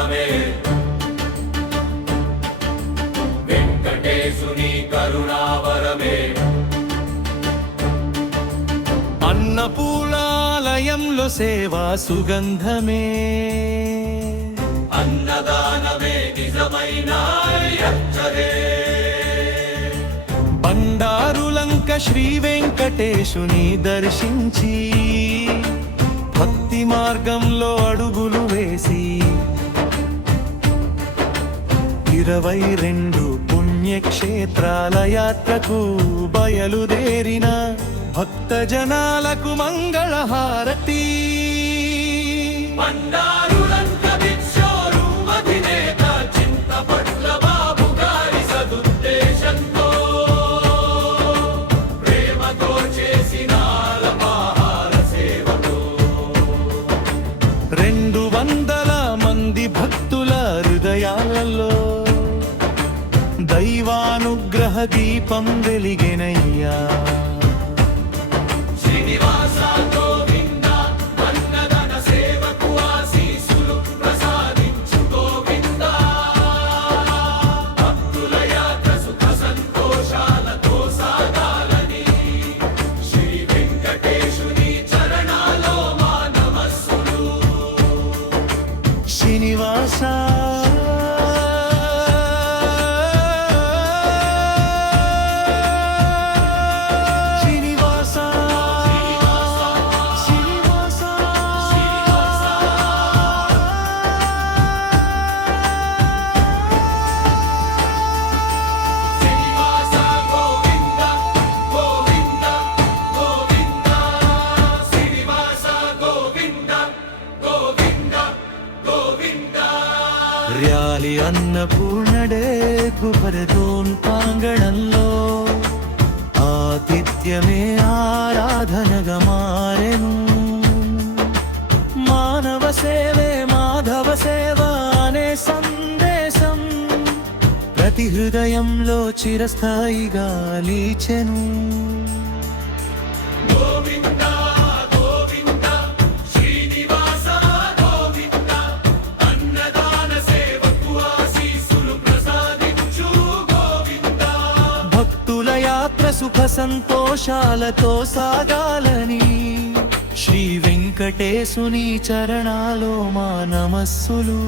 వరమే వెంకటేశుని కరుణావరమే అన్నపూర్ణాలయంలో సేవా సుగంధమే అన్నదానమే నిజమైన అర్చనే బండారులంక శ్రీ వెంకటేశుని దర్శించి భక్తి మార్గంలో అడుగులు వేసి 22 పుణ్యక్షేత్రాల యాత్రకు బయలుదేరిన భక్త జనాలకు మంగళహారతి. బండారులంక భిక్షోరూప అధినేత చింతపట్ల బాబు గారి సదుద్దేశంతో ప్రేమతో చేసిన అల్పాహార సేవతో 200 మంది భక్తుల హృదయాలలో దైవానుగ్రహ దీపం వెలిగెనయ్యా. శ్రీనివాస గోవింద అన్నదాన సేవకు ఆశీస్సులు ప్రసాదించు గోవింద. భక్తుల యాత్ర సుఖ సంతోషాలతో సాగాలని శ్రీ వెంకటేశుని చరణాలో మా నమస్సులు. శ్రీనివాస శ్రీనివాస గోవింద గోవింద గోవింద. శ్రీనివాస గోవింద గోవింద గోవింద. ర్యాలి అన్నపూర్ణడే గుబరదోన్ ప్రాంగణంలో ఆతిథ్యమే ఆరాధనగా మారెను. మానవ సేవే మాధవ సేవ అనే సందేశం ప్రతి హృదయంలో చిరస్థాయిగా లీచెను. గోవింద గోవింద శ్రీనివాస గోవింద అన్నదాన సేవకు ఆశీస్సులు ప్రసాదించు గోవింద. భక్తుల యాత్ర సుఖ సంతోషాలతో సాగాలని శ్రీ వెంకటేశుని చరణాలో మా నమస్సులు.